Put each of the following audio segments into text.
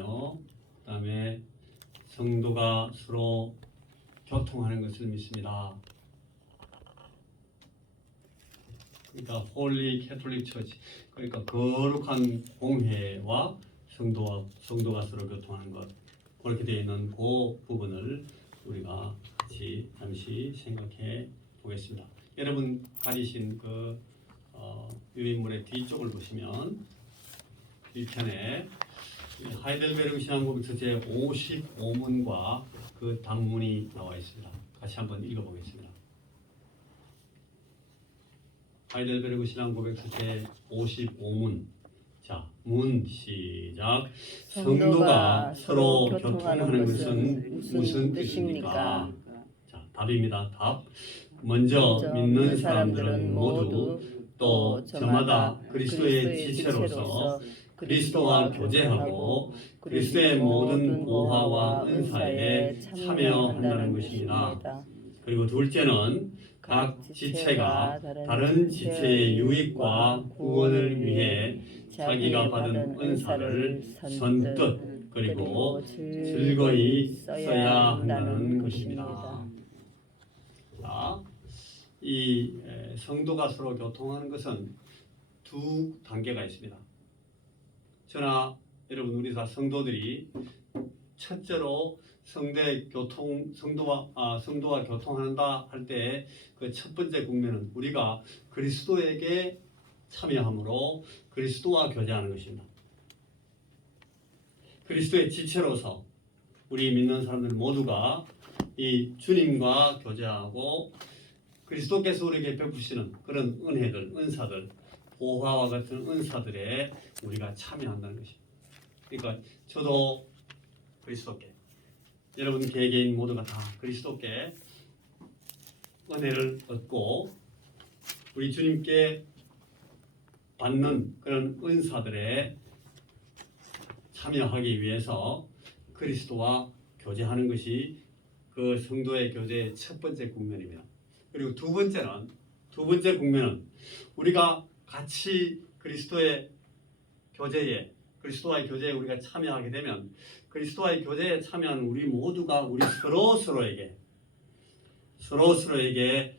믿으며 그다음에 성도가 서로 교통하는 것을 믿습니다. 그러니까 홀리 캐톨릭 처치, 그러니까 거룩한 공회와 성도가 서로 교통하는 것, 그렇게 되어 있는 그 부분을 우리가 같이 잠시 생각해 보겠습니다. 여러분 가지신 그 유인물의 뒤쪽을 보시면 뒤편에 하이델베르그 신앙고백서 제 55문과 그 단문이 나와 있습니다. 같이 한번 읽어보겠습니다. 하이델베르그 신앙고백서 제 55문. 자, 문 시작. 성도가 서로 교통하는 것은 무슨 뜻입니까? 자, 답입니다. 답. 먼저 믿는 사람들은 모두 또 저마다 그리스도의 지체로서 그리스도와 교제하고 그리스도의 모든 보화와 은사에 참여한다는 것입니다. 그리고 둘째는 각 지체가 다른 지체의 유익과 구원을 위해 자기가 받은 은사를 선뜻 그리고 즐거이 써야 한다는 것입니다. 자, 이 성도가 서로 교통하는 것은 두 단계가 있습니다. 저나 여러분 우리 다 성도들이 첫째로 성도와 교통한다 할 때 그 첫 번째 국면은 우리가 그리스도에게 참여함으로 그리스도와 교제하는 것입니다. 그리스도의 지체로서 우리 믿는 사람들 모두가 이 주님과 교제하고 그리스도께서 우리에게 베푸시는 그런 은혜들, 은사들, 보화와 같은 은사들에 우리가 참여한다는 것입니다. 그러니까 저도 그리스도께, 여러분 개개인 모두가 다 그리스도께 은혜를 얻고 우리 주님께 받는 그런 은사들에 참여하기 위해서 그리스도와 교제하는 것이 그 성도의 교제의 첫 번째 국면입니다. 그리고 두 번째 국면은 우리가 같이 그리스도와의 교제에 우리가 참여하게 되면 그리스도와의 교제에 참여하는 우리 모두가 우리 서로서로에게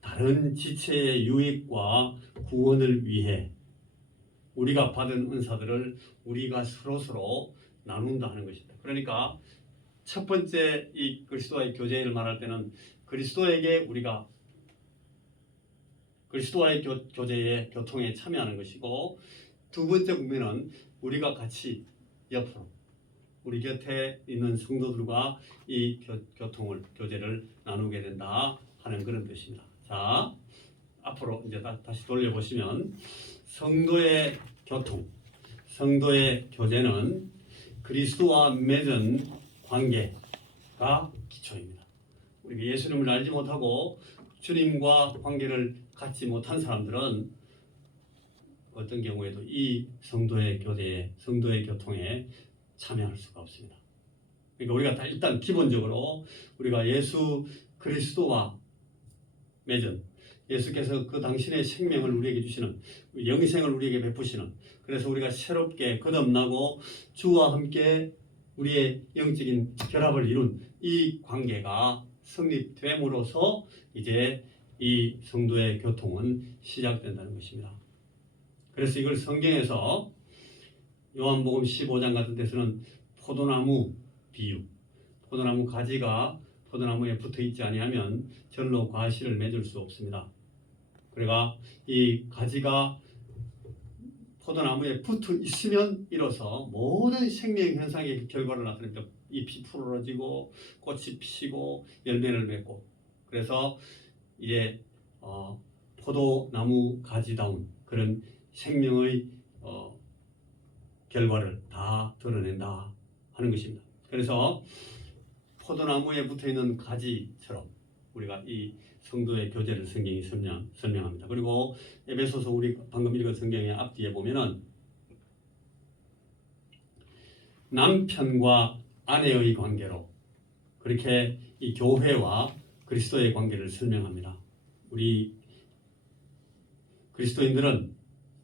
다른 지체의 유익과 구원을 위해 우리가 받은 은사들을 우리가 서로서로 나눈다 하는 것입니다. 그러니까 첫 번째 이 그리스도와의 교제를 말할 때는 우리가 그리스도와의 교제에 교통에 참여하는 것이고, 두 번째 국면은 우리가 같이 옆으로 우리 곁에 있는 성도들과 이 교제를 나누게 된다 하는 그런 뜻입니다. 자, 앞으로 이제 다시 돌려보시면 성도의 교제는 그리스도와 맺은 관계가 기초입니다. 우리가 예수님을 알지 못하고 주님과 관계를 갖지 못한 사람들은 어떤 경우에도 이 성도의 교통에 참여할 수가 없습니다. 그러니까 우리가 일단 기본적으로 우리가 예수 그리스도와 맺은, 예수께서 그 당신의 생명을 우리에게 주시는, 영생을 우리에게 베푸시는, 그래서 우리가 새롭게 거듭나고 주와 함께 우리의 영적인 결합을 이룬 이 관계가 성립됨으로써 이제 이 성도의 교통은 시작된다는 것입니다. 그래서 이걸 성경에서 요한복음 15장 같은 데서는 포도나무 비유, 포도나무 가지가 포도나무에 붙어 있지 아니하면 절로 과실을 맺을 수 없습니다. 그러니까 이 가지가 포도나무에 붙어 있으면 이로써 모든 생명 현상의 결과를 나타냅니다. 잎이 푸르러지고 꽃이 피고 열매를 맺고, 그래서 이제 포도나무 가지다운 그런 생명의 결과를 다 드러낸다 하는 것입니다. 그래서 포도나무에 붙어있는 가지처럼 우리가 이 성도의 교제를 성경이 설명합니다. 그리고 에베소서 우리 방금 읽은 성경의 앞뒤에 보면은 남편과 아내의 관계로 그렇게 이 교회와 그리스도의 관계를 설명합니다. 우리 그리스도인들은,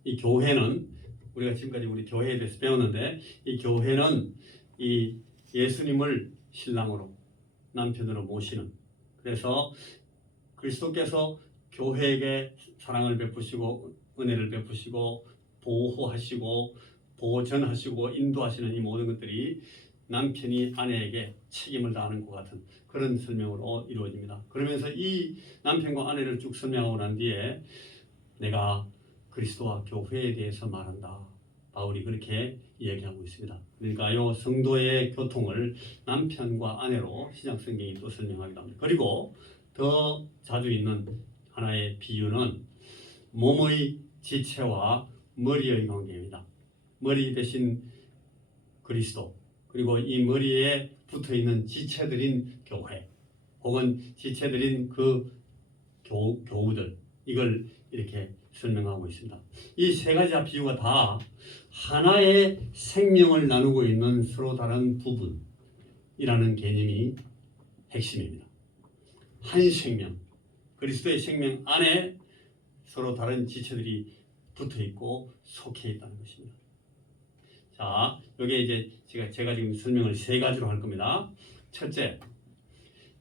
이 교회는 우리가 지금까지 우리 교회에 대해서 배웠는데 이 교회는 이 예수님을 신랑으로 남편으로 모시는 그래서 그리스도께서 교회에게 사랑을 베푸시고 은혜를 베푸시고 보호하시고 보전하시고 인도하시는 이 모든 것들이 남편이 아내에게 책임을 다하는 것 같은 그런 설명으로 이루어집니다. 그러면서 이 남편과 아내를 쭉 설명하고 난 뒤에 내가 그리스도와 교회에 대해서 말한다. 바울이 그렇게 이야기하고 있습니다. 그러니까 이 성도의 교통을 남편과 아내로 신약성경이 또 설명하기도 합니다. 그리고 더 자주 있는 하나의 비유는 몸의 지체와 머리의 관계입니다. 머리 대신 그리스도 그리고 이 머리에 붙어있는 지체들인 교회 혹은 지체들인 그 교우들 이걸 이렇게 설명하고 있습니다. 이 세 가지 비유가 다 하나의 생명을 나누고 있는 서로 다른 부분이라는 개념이 핵심입니다. 한 생명, 그리스도의 생명 안에 서로 다른 지체들이 붙어 있고 속해 있다는 것입니다. 자, 여기에 이제 제가 지금 설명을 세 가지로 할 겁니다. 첫째,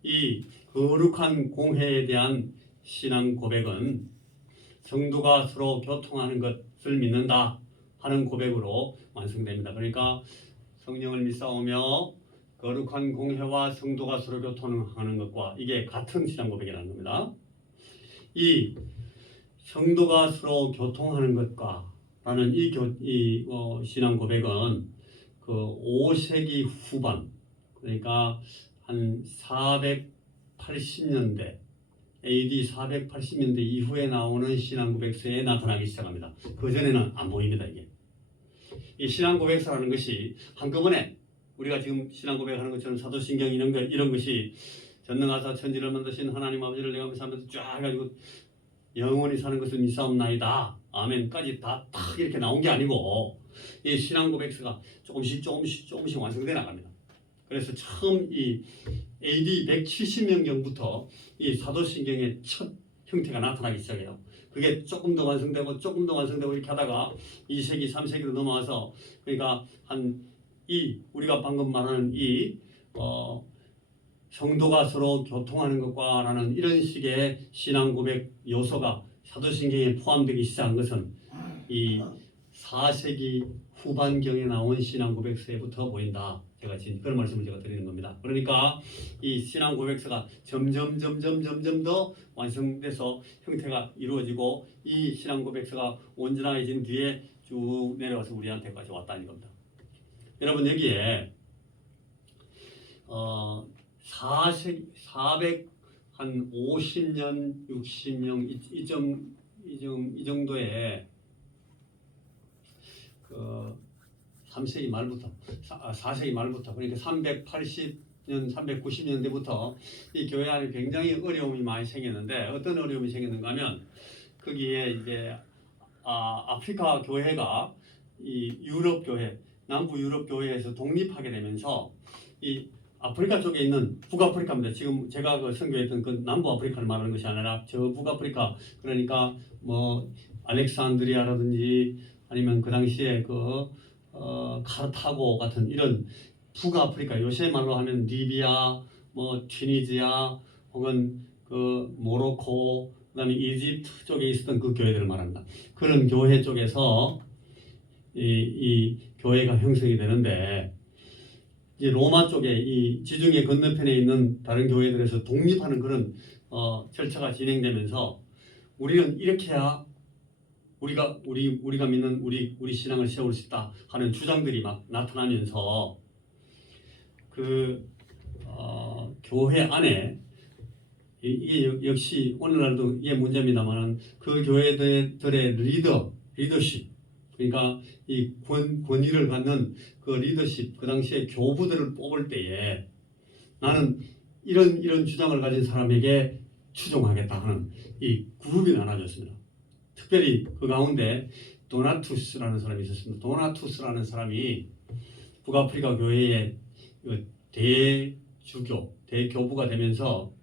이 거룩한 공회에 대한 신앙 고백은 성도가 서로 교통하는 것을 믿는다 하는 고백으로 완성됩니다. 그러니까 성령을 믿사오며 거룩한 공회와 성도가 서로 교통하는 것과 이게 같은 신앙 고백이라는 겁니다. 이 성도가 서로 교통하는 것과 라는 이 신앙 고백은 그 5세기 후반 그러니까 한 480년대 AD 480년대 이후에 나오는 신앙 고백서에 나타나기 시작합니다. 그 전에는 안 보입니다. 이게 이 신앙 고백서라는 것이 한꺼번에 우리가 지금 신앙 고백하는 것처럼 사도신경 이런 것이 전능하사 천지를 만드신 하나님 아버지를 내가 믿사면서 쫙 해가지고 영원히 사는 것을 믿사옵나이다 아멘까지 다 이렇게 나온 게 아니고 이 신앙 고백서가 조금씩 완성돼 나갑니다. 그래서 처음 이 AD 170년경부터 이 사도신경의 첫 형태가 나타나기 시작해요. 그게 조금 더 완성되고 이렇게 하다가 2세기, 3세기로 넘어와서 그러니까 우리가 방금 말하는 성도가 서로 교통하는 것과 라는 이런 식의 신앙 고백 요소가 사도신경에 포함되기 시작한 것은 이 4세기 후반경에 나온 신앙 고백서에부터 보인다. 제가 지금 그런 말씀을 제가 드리는 겁니다. 그러니까 이 신앙 고백서가 점점 더 완성돼서 형태가 이루어지고 이 신앙 고백서가 온전해진 뒤에 쭉 내려와서 우리한테까지 왔다는 겁니다. 여러분 여기에 450년, 60년 이 정도의 그 3세기 말부터 4세기 말부터 그러니까 380년, 390년대부터 이 교회 안에 굉장히 어려움이 많이 생겼는데 어떤 어려움이 생겼는가 하면 거기에 이제 아프리카 교회가 이 유럽 교회, 남부 유럽 교회에서 독립하게 되면서 이 아프리카 쪽에 있는 북아프리카입니다. 지금 제가 그 선교했던 그 남부 아프리카를 말하는 것이 아니라 저 북아프리카 그러니까 뭐 알렉산드리아라든지 아니면 그 당시에 카르타고 같은 이런 북아프리카 요새 말로 하면 리비아, 뭐 튀니지아 혹은 그 모로코 그다음에 이집트 쪽에 있었던 그 교회들을 말합니다. 그런 교회 쪽에서 이 교회가 형성이 되는데 이제 로마 쪽에 이 지중해 건너편에 있는 다른 교회들에서 독립하는 그런 절차가 진행되면서 우리는 이렇게 해야 우리가 믿는 우리 신앙을 세울 수 있다 하는 주장들이 막 나타나면서 교회 안에 이게 역시 오늘날도 이게 문제입니다만 그 교회들의 리더십 그러니까 이 권위를 갖는 그 리더십 그 당시에 교부들을 뽑을 때에 나는 이런 주장을 가진 사람에게 추종하겠다 하는 이 그룹이 나눠졌습니다. 특별히 그 가운데 도나투스라는 사람이 있었습니다. 도나투스라는 사람이 북아프리카 교회의 대교부가 되면서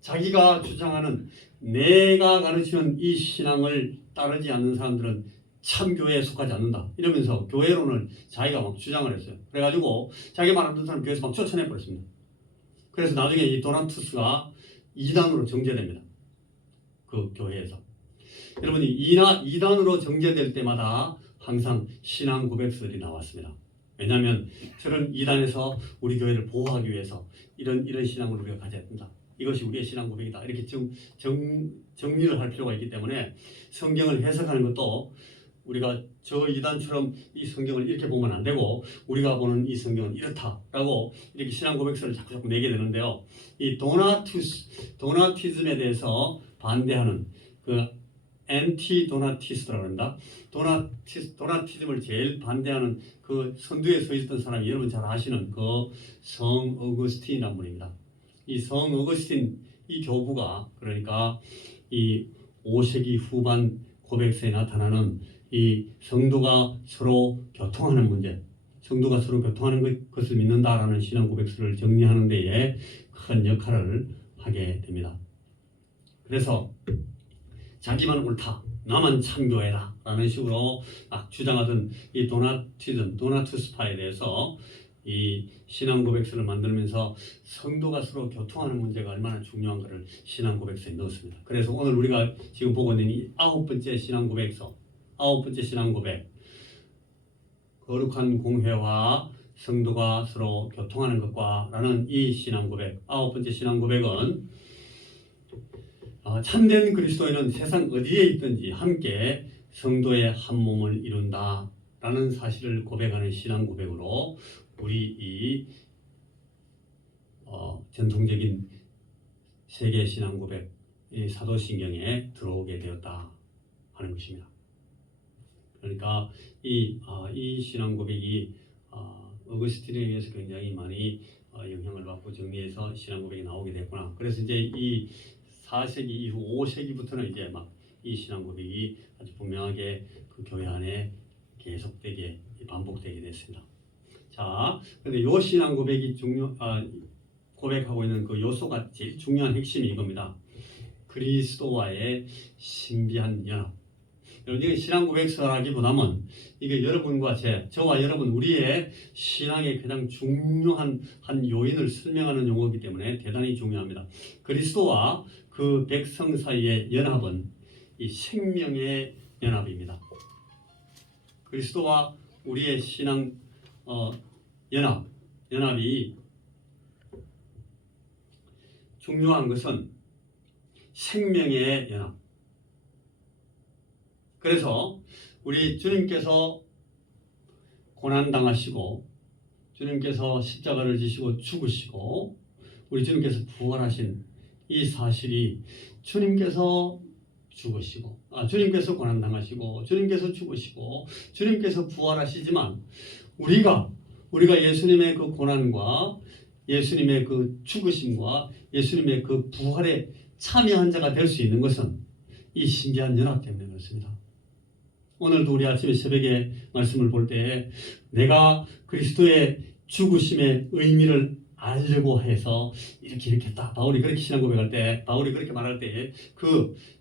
자기가 주장하는 내가 가르치는 이 신앙을 따르지 않는 사람들은 참교회에 속하지 않는다 이러면서 교회론을 자기가 막 주장을 했어요. 그래가지고 자기 말 안 듣는 사람 교회에서 막 쫓아내버렸습니다. 그래서 나중에 이 도나투스가 이단으로 정죄됩니다. 그 교회에서. 여러분이 이단으로 정죄될 때마다 항상 신앙 고백서들이 나왔습니다. 왜냐하면 저런 이단에서 우리 교회를 보호하기 위해서 이런 신앙을 우리가 가져야 된다. 이것이 우리의 신앙 고백이다. 이렇게 정리를 할 필요가 있기 때문에 성경을 해석하는 것도 우리가 저 이단처럼 이 성경을 이렇게 보면 안 되고 우리가 보는 이 성경은 이렇다라고 이렇게 신앙 고백서를 자꾸 내게 되는데요. 이 도나티즘에 대해서 반대하는 그 엔티 도나티스트라고 합니다. 도나티즘을 제일 반대하는 그 선두에 서 있던 사람이 여러분 잘 아시는 그 성 어거스틴이라는 분입니다. 이 성 어거스틴 이 교부가 그러니까 이 5세기 후반 고백서에 나타나는 이 성도가 서로 교통하는 문제, 성도가 서로 교통하는 것을 믿는다라는 신앙 고백서를 정리하는 데에 큰 역할을 하게 됩니다. 그래서 자기만 옳다, 나만 참교회다 라는 식으로 막 주장하던 이 도나투스파에 대해서 이 신앙 고백서를 만들면서 성도가 서로 교통하는 문제가 얼마나 중요한가를 신앙 고백서에 넣었습니다. 그래서 오늘 우리가 지금 보고 있는 이 9번째 신앙 고백서, 9번째 신앙 고백, 거룩한 공회와 성도가 서로 교통하는 것과 라는 이 신앙 고백, 9번째 신앙 고백은 참된 그리스도인은 세상 어디에 있든지 함께 성도의 한 몸을 이룬다 라는 사실을 고백하는 신앙 고백으로 우리 이 전통적인 세계 신앙 고백 이 사도신경에 들어오게 되었다 하는 것입니다. 그러니까 이 신앙 고백이 어거스틴에 의해서 굉장히 많이 영향을 받고 정리해서 신앙 고백이 나오게 됐구나. 그래서 이제 이 4세기 이후 5세기부터는 이제 막 이 신앙 고백이 아주 분명하게 그 교회 안에 계속되게 반복되게 됐습니다. 자, 근데 요 신앙 고백이 고백하고 있는 그 요소가 제일 중요한 핵심이 이겁니다. 그리스도와의 신비한 연합. 여러분, 이게 신앙 고백서라기보다는 이게 여러분과 저와 여러분 우리의 신앙의 가장 중요한 한 요인을 설명하는 용어이기 때문에 대단히 중요합니다. 그리스도와 그 백성 사이의 연합은 이 생명의 연합입니다. 그리스도와 우리의 신앙 연합이 중요한 것은 생명의 연합. 그래서 우리 주님께서 고난당하시고 주님께서 십자가를 지시고 죽으시고 우리 주님께서 부활하신 이 사실이 주님께서 죽으시고 주님께서 고난당하시고 주님께서 죽으시고 주님께서 부활하시지만 우리가 예수님의 그 고난과 예수님의 그 죽으심과 예수님의 그 부활에 참여한 자가 될 수 있는 것은 이 신비한 연합 때문에 그렇습니다. 오늘도 우리 아침에 새벽에 말씀을 볼 때 내가 그리스도의 죽으심의 의미를 알려고 해서 이렇게 했다. 바울이 그렇게 신앙 고백할 때, 바울이 그렇게 말할 때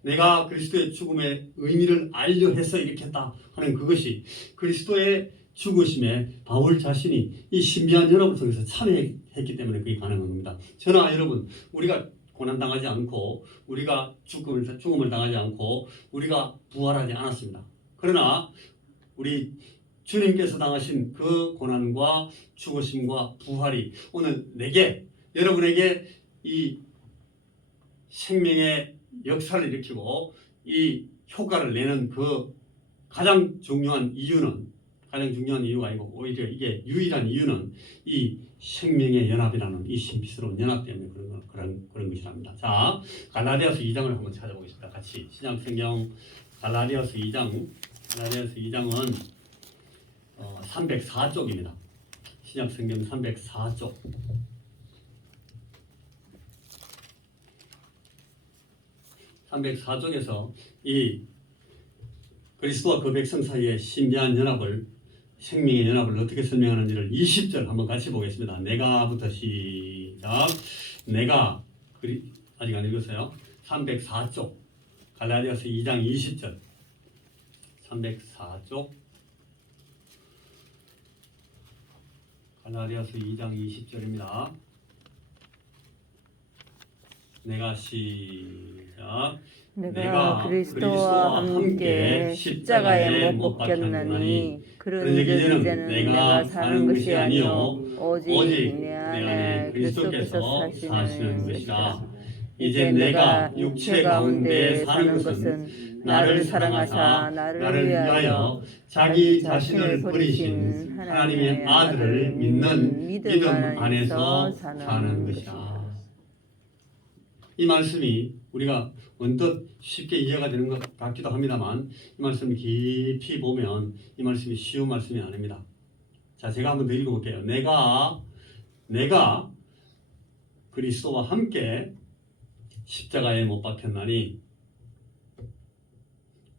내가 그리스도의 죽음의 의미를 알려 해서 이렇게 했다 하는 그것이 그리스도의 죽으심에 바울 자신이 이 신비한 연합을 통해서 참여했기 때문에 그게 가능한 겁니다. 저나 여러분, 우리가 고난당하지 않고 우리가 죽음을 당하지 않고 우리가 부활하지 않았습니다. 그러나 우리 주님께서 당하신 그 고난과 죽으심과 부활이 오늘 여러분에게 이 생명의 역사를 일으키고 이 효과를 내는 그 가장 중요한 이유가 아니고 오히려 이게 유일한 이유는 이 생명의 연합이라는 이 신비스러운 연합 때문에 그런 것이랍니다. 자, 갈라디아서 2장을 한번 찾아보겠습니다. 같이 신약성경 갈라디아서 2장은 304쪽입니다. 신약성경 304쪽. 304쪽에서 이 그리스도와 그 백성 사이의 신비한 연합을, 생명의 연합을 어떻게 설명하는지를 20절 한번 같이 보겠습니다. 내가부터 시작. 아직 안 읽었어요. 304쪽 갈라디아서 2장 20절. 304쪽 갈라디아서 2장 20절입니다. 내가 시작. 내가 그리스도와 함께 십자가에 못 박혔나니 그런즉 이제는 내가 사는 것이 아니요 오직 내 안에 그리스도께서 사시는 것이라. 이제 내가 육체 가운데 사는 것은 나를 사랑하사 나를 위하여 자기 자신을 버리신 하나님의 아들을 믿는 믿음 안에서 사는 것이라. 이 말씀이 우리가 언뜻 쉽게 이해가 되는 것 같기도 합니다만 이 말씀을 깊이 보면 이 말씀이 쉬운 말씀이 아닙니다. 자, 제가 한번 더 읽어볼게요. 내가 그리스도와 함께 십자가에 못 박혔나니,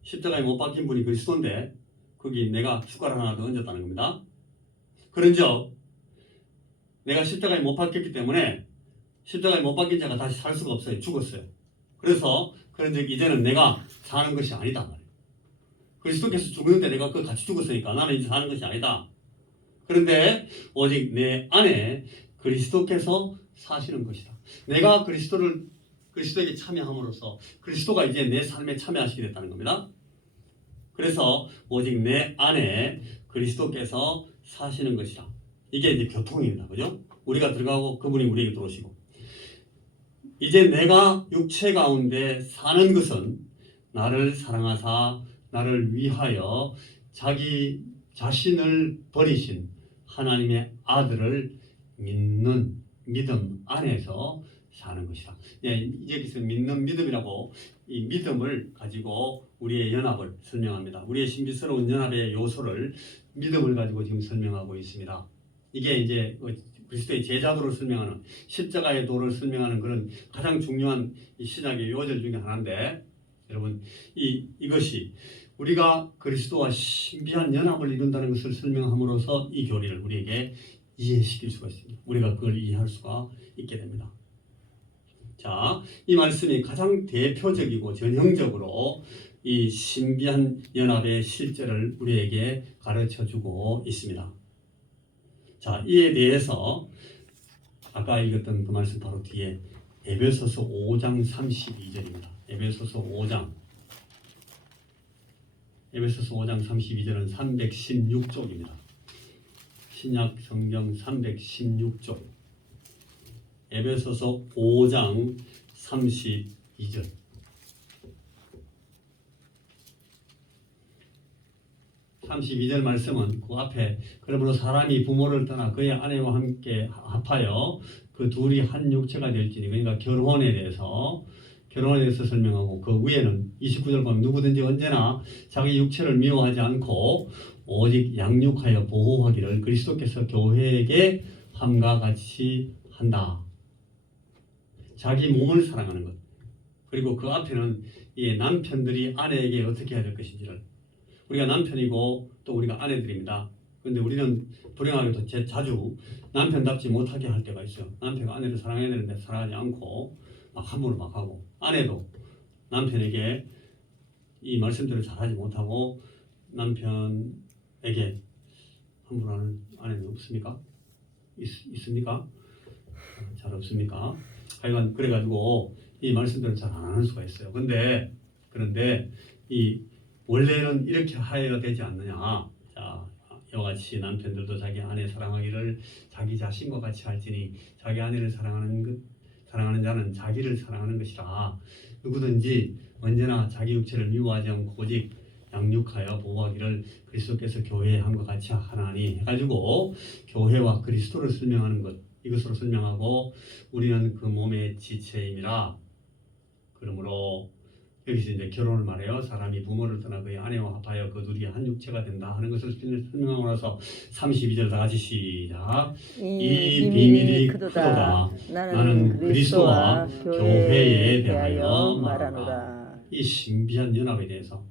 십자가에 못 박힌 분이 그리스도인데 거기 내가 숟가락 하나 더 얹었다는 겁니다. 그런즉 내가 십자가에 못 박혔기 때문에 십자가에 못 박힌 자가 다시 살 수가 없어요. 죽었어요. 그런즉 이제는 내가 사는 것이 아니다 말이에요. 그리스도께서 죽었는데 내가 그 같이 죽었으니까 나는 이제 사는 것이 아니다. 그런데 오직 내 안에 그리스도께서 사시는 것이다. 내가 그리스도에게 참여함으로써 그리스도가 이제 내 삶에 참여하시게 됐다는 겁니다. 그래서 오직 내 안에 그리스도께서 사시는 것이다. 이게 이제 교통입니다. 그죠? 우리가 들어가고 그분이 우리에게 들어오시고. 이제 내가 육체 가운데 사는 것은 나를 사랑하사 나를 위하여 자기 자신을 버리신 하나님의 아들을 믿는 믿음 안에서 사는 것이다. 예, 여기서 믿는 믿음이라고 이 믿음을 가지고 우리의 연합을 설명합니다. 우리의 신비스러운 연합의 요소를 믿음을 가지고 지금 설명하고 있습니다. 이게 이제 그리스도의 제자도를 설명하는 십자가의 도를 설명하는 그런 가장 중요한 신약의 요절 중에 하나인데, 여러분 이것이 우리가 그리스도와 신비한 연합을 이룬다는 것을 설명함으로써 이 교리를 우리에게 이해시킬 수가 있습니다. 우리가 그걸 이해할 수가 있게 됩니다. 자, 이 말씀이 가장 대표적이고 전형적으로 이 신비한 연합의 실제를 우리에게 가르쳐주고 있습니다. 자, 이에 대해서 아까 읽었던 그 말씀 바로 뒤에 에베소서 5장 32절입니다. 에베소서 5장 32절은 316쪽입니다. 신약 성경 316쪽 에베소서 5장 32절. 말씀은 그 앞에 그러므로 사람이 부모를 떠나 그의 아내와 함께 합하여 그 둘이 한 육체가 될지니, 그러니까 결혼에 대해서 설명하고, 그 위에는 29절 보면 누구든지 언제나 자기 육체를 미워하지 않고 오직 양육하여 보호하기를 그리스도께서 교회에게 함과 같이 한다. 자기 몸을 사랑하는 것. 그리고 그 앞에는 이 남편들이 아내에게 어떻게 해야 될 것인지를, 우리가 남편이고 또 우리가 아내들입니다. 그런데 우리는 불행하게도 자주 남편답지 못하게 할 때가 있어요. 남편과 아내를 사랑해야 되는데 사랑하지 않고 막 함부로 막 하고, 아내도 남편에게 이 말씀들을 잘하지 못하고 남편에게 함부로 하는 아내는 없습니까? 있습니까? 잘 없습니까? 하여간 그래가지고 이 말씀들을 잘 안 하는 수가 있어요. 그런데 이 원래는 이렇게 하여야 되지 않느냐. 자, 이와 같이 남편들도 자기 아내 사랑하기를 자기 자신과 같이 할지니 자기 아내를 사랑하는 자는 자기를 사랑하는 것이라. 누구든지 언제나 자기 육체를 미워하지 않고 오직 양육하여 보호하기를 그리스도께서 교회에 함과 같이 하나니 해가지고 교회와 그리스도를 설명하는 것, 이것으로 설명하고, 우리는 그 몸의 지체임이라. 그러므로 여기서 이제 결혼을 말해요. 사람이 부모를 떠나 그의 아내와 합하여 그 둘이 한 육체가 된다 하는 것을 설명하고 나서 32절 다 같이 시작. 이 비밀이 크도다. 나는 그리스도와 교회에 대하여 말하노라. 이 신비한 연합에 대해서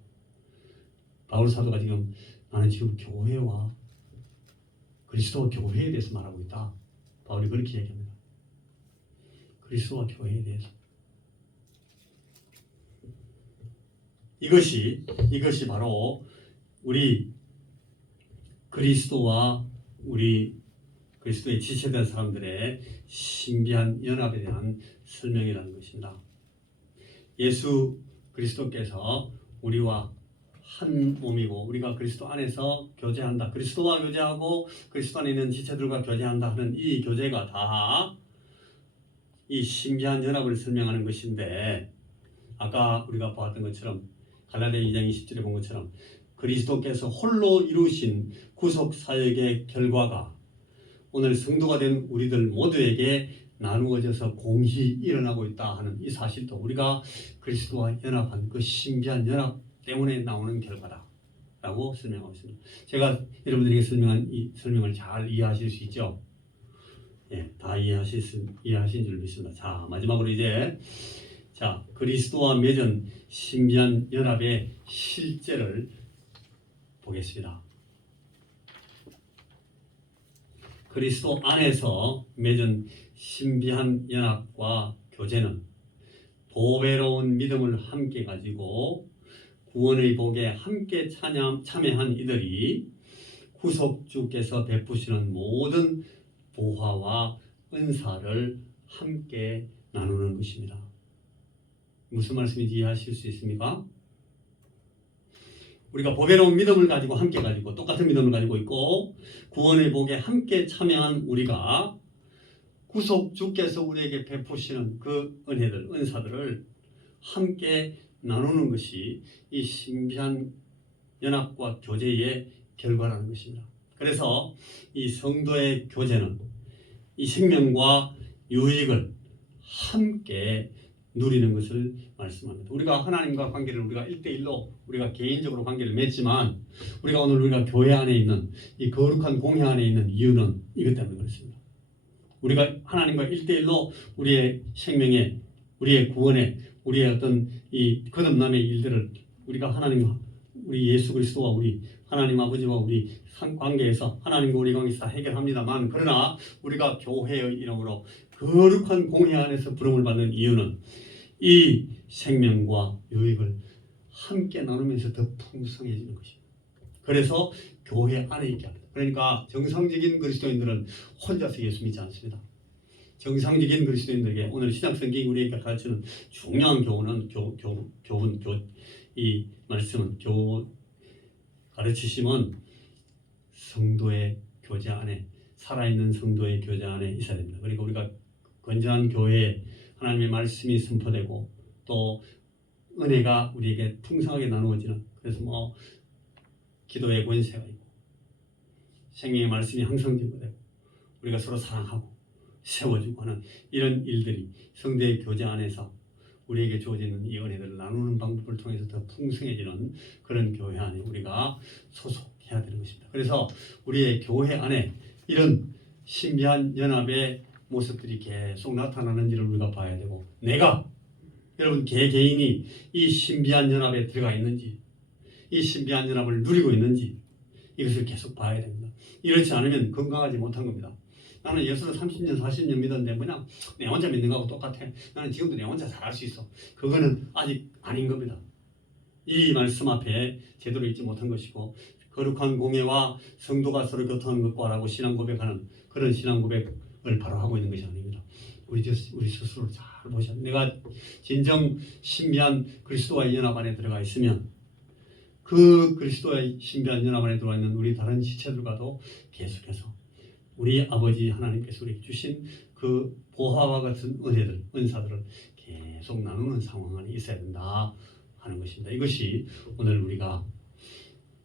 바울 사도가 지금 나는 지금 교회와 그리스도와 교회에 대해서 말하고 있다. 바울이 그렇게 얘기합니다. 그리스도와 교회에 대해서. 이것이 바로 우리 그리스도와 우리 그리스도의 지체된 사람들의 신비한 연합에 대한 설명이라는 것입니다. 예수 그리스도께서 우리와 한 몸이고 우리가 그리스도 안에서 교제한다. 그리스도와 교제하고 그리스도 안에 있는 지체들과 교제한다 하는 이 교제가 다 이 신비한 연합을 설명하는 것인데, 아까 우리가 보았던 것처럼 갈라디아 2장 20절에 본 것처럼 그리스도께서 홀로 이루신 구속 사역의 결과가 오늘 성도가 된 우리들 모두에게 나누어져서 공히 일어나고 있다 하는 이 사실도 우리가 그리스도와 연합한 그 신비한 연합 때문에 나오는 결과다라고 설명하고 있습니다. 제가 여러분들에게 설명한 이 설명을 잘 이해하실 수 있죠? 예, 다 이해하신 줄 믿습니다. 자, 마지막으로 이제 그리스도와 맺은 신비한 연합의 실제를 보겠습니다. 그리스도 안에서 맺은 신비한 연합과 교제는 보배로운 믿음을 함께 가지고 구원의 복에 함께 참여한 이들이 구속주께서 베푸시는 모든 보화와 은사를 함께 나누는 것입니다. 무슨 말씀인지 이해하실 수 있습니까? 우리가 보배로운 믿음을 가지고 함께 가지고 똑같은 믿음을 가지고 있고 구원의 복에 함께 참여한 우리가 구속주께서 우리에게 베푸시는 그 은혜들, 은사들을 함께 나누는 것이 이 신비한 연합과 교제의 결과라는 것입니다. 그래서 이 성도의 교제는 이 생명과 유익을 함께 누리는 것을 말씀합니다. 우리가 하나님과 관계를 우리가 1대1로 우리가 개인적으로 관계를 맺지만 우리가 오늘 우리가 교회 안에 있는 이 거룩한 공회 안에 있는 이유는 이것 때문에 그렇습니다. 우리가 하나님과 1대1로 우리의 생명에, 우리의 구원에, 우리의 어떤 이 거듭남의 일들을 우리가 하나님과 우리 예수 그리스도와 우리 하나님 아버지와 우리 관계에서 하나님과 우리 관계에서 다 해결합니다만, 그러나 우리가 교회의 이름으로 거룩한 공회 안에서 부름을 받는 이유는 이 생명과 유익을 함께 나누면서 더 풍성해지는 것입니다. 그래서 교회 안에 있게 합니다. 그러니까 정상적인 그리스도인들은 혼자서 예수 믿지 않습니다. 정상적인 그리스도인들에게 오늘 신약성경이 우리에게 가르치는 중요한 교훈은 이 말씀은 가르치심은 성도의 교제 안에, 살아있는 성도의 교제 안에 있어야 됩니다. 그리고 우리가 건전한 교회에 하나님의 말씀이 선포되고 또 은혜가 우리에게 풍성하게 나누어지는, 그래서 기도의 권세가 있고 생명의 말씀이 항성되고 되고 우리가 서로 사랑하고 세워주고 하는 이런 일들이 성도의 교제 안에서 우리에게 주어지는 이 은혜들을 나누는 방법을 통해서 더 풍성해지는 그런 교회 안에 우리가 소속해야 되는 것입니다. 그래서 우리의 교회 안에 이런 신비한 연합의 모습들이 계속 나타나는지를 우리가 봐야 되고, 내가 여러분 개개인이 이 신비한 연합에 들어가 있는지, 이 신비한 연합을 누리고 있는지 이것을 계속 봐야 됩니다. 이렇지 않으면 건강하지 못한 겁니다. 나는 예수를 30년 40년 믿었는데 그냥 내 혼자 믿는 거하고 똑같아. 나는 지금도 내 혼자 잘할 수 있어. 그거는 아직 아닌 겁니다. 이 말씀 앞에 제대로 있지 못한 것이고, 거룩한 공예와 성도가 서로 교통하는 것과라고 신앙 고백하는 그런 신앙 고백을 바로 하고 있는 것이 아닙니다. 우리 스스로를 잘 보셔야 돼요. 내가 진정 신비한 그리스도와의 연합 안에 들어가 있으면 그 그리스도의 신비한 연합 안에 들어와 있는 우리 다른 지체들과도 계속해서 우리 아버지 하나님께서 우리에게 주신 그 보화와 같은 은혜들, 은사들을 계속 나누는 상황 안에 있어야 된다 하는 것입니다. 이것이 오늘 우리가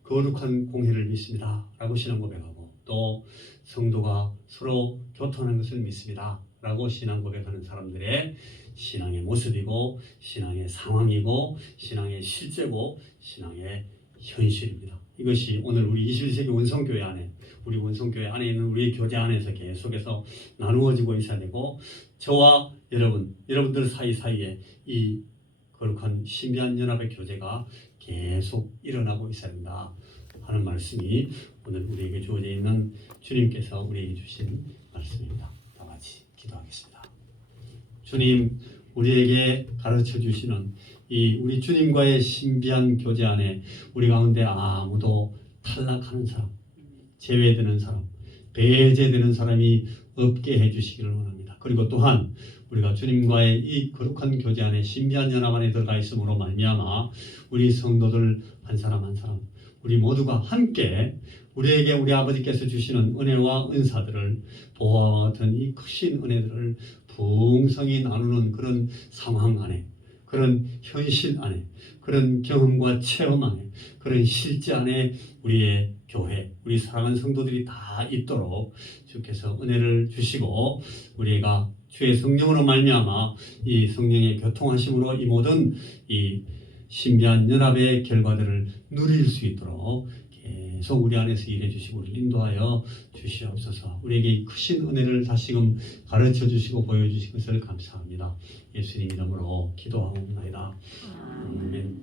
거룩한 공회를 믿습니다 라고 신앙 고백하고, 또 성도가 서로 교통하는 것을 믿습니다 라고 신앙 고백하는 사람들의 신앙의 모습이고, 신앙의 상황이고, 신앙의 실제고, 신앙의 현실입니다. 이것이 오늘 우리 21세기 원성교회 안에, 우리 원성교회 안에 있는 우리 교제 안에서 계속해서 나누어지고 있어야 되고, 저와 여러분들 사이사이에 이 거룩한 신비한 연합의 교제가 계속 일어나고 있어야 된다 하는 말씀이 오늘 우리에게 주어져 있는 주님께서 우리에게 주신 말씀입니다. 다 같이 기도하겠습니다. 주님, 우리에게 가르쳐 주시는 이 우리 주님과의 신비한 교제 안에 우리 가운데 아무도 탈락하는 사람, 제외되는 사람, 배제되는 사람이 없게 해주시기를 원합니다. 그리고 또한 우리가 주님과의 이 거룩한 교제 안에 신비한 연합 안에 들어가 있음으로 말미암아 우리 성도들 한 사람 한 사람 우리 모두가 함께 우리에게 우리 아버지께서 주시는 은혜와 은사들을 보화와 같은 이 크신 은혜들을 풍성히 나누는 그런 상황 안에, 그런 현실 안에, 그런 경험과 체험 안에, 그런 실제 안에 우리의 교회, 우리 사랑하는 성도들이 다 있도록 주께서 은혜를 주시고 우리가 주의 성령으로 말미암아 이 성령의 교통하심으로 이 모든 이 신비한 연합의 결과들을 누릴 수 있도록 계속 우리 안에서 일해 주시고 우리를 인도하여 주시옵소서. 우리에게 이 크신 은혜를 다시금 가르쳐 주시고 보여주신 것을 감사합니다. 예수님 이름으로 기도하옵나이다. 아멘.